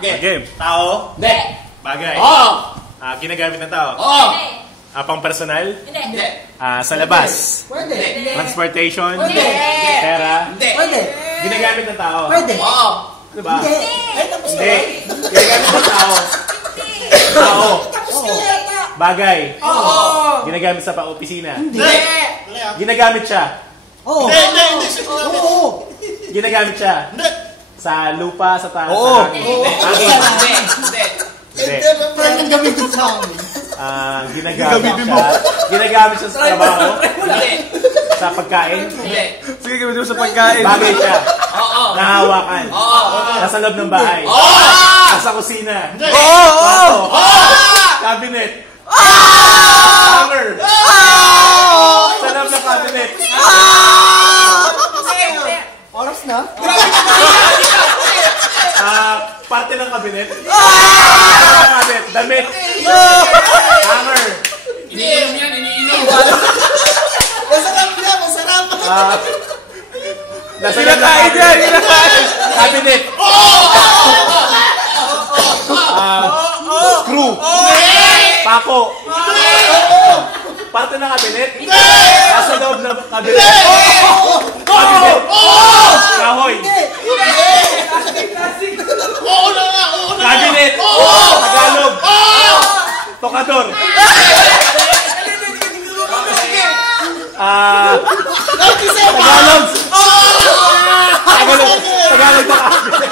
Game. Tao. Hindi. Bagay. Oo. Ginagamit ng tao. Oo. Pang personal. Hindi. Sa labas. Pwede. Transportation. Pwede. Pera. Hindi. Pwede. Ginagamit ng tao. Pwede. Oo. Diba? Hindi. Hindi. Ginagamit ng tao. Tao. Bagay. Oo. Ginagamit sa pang-opisina. Hindi. Ginagamit siya. Oo. Hindi. Oo. Ginagamit siya. Sa lupa, sa taas. Oo. Hindi. Pero ang gamitin sa amin. Ginagamit siya sa trabaho. Hindi. Sa pagkain. Hindi. Sige, gawin mo sa pagkain. Bagay siya. Oo. Nahawakan. Oo. Nasa loob ng bahay. Oo. Nasa kusina. Oo! Cabinet. Hammer. Sa loob ng cabinet. Oras na? Parte ng cabinet. Cabinet. Damit. Hammer. Iniinom yan, iniinom. Masarap na, masarap. Nasa loob ng cabinet. Cabinet. Screw. Pako. Parte ng cabinet. Nasa loob ng cabinet. Cabinet. Kahoy. Cabinet. Tagalog. Tokador. Tagalog. Tagalog na cabinet.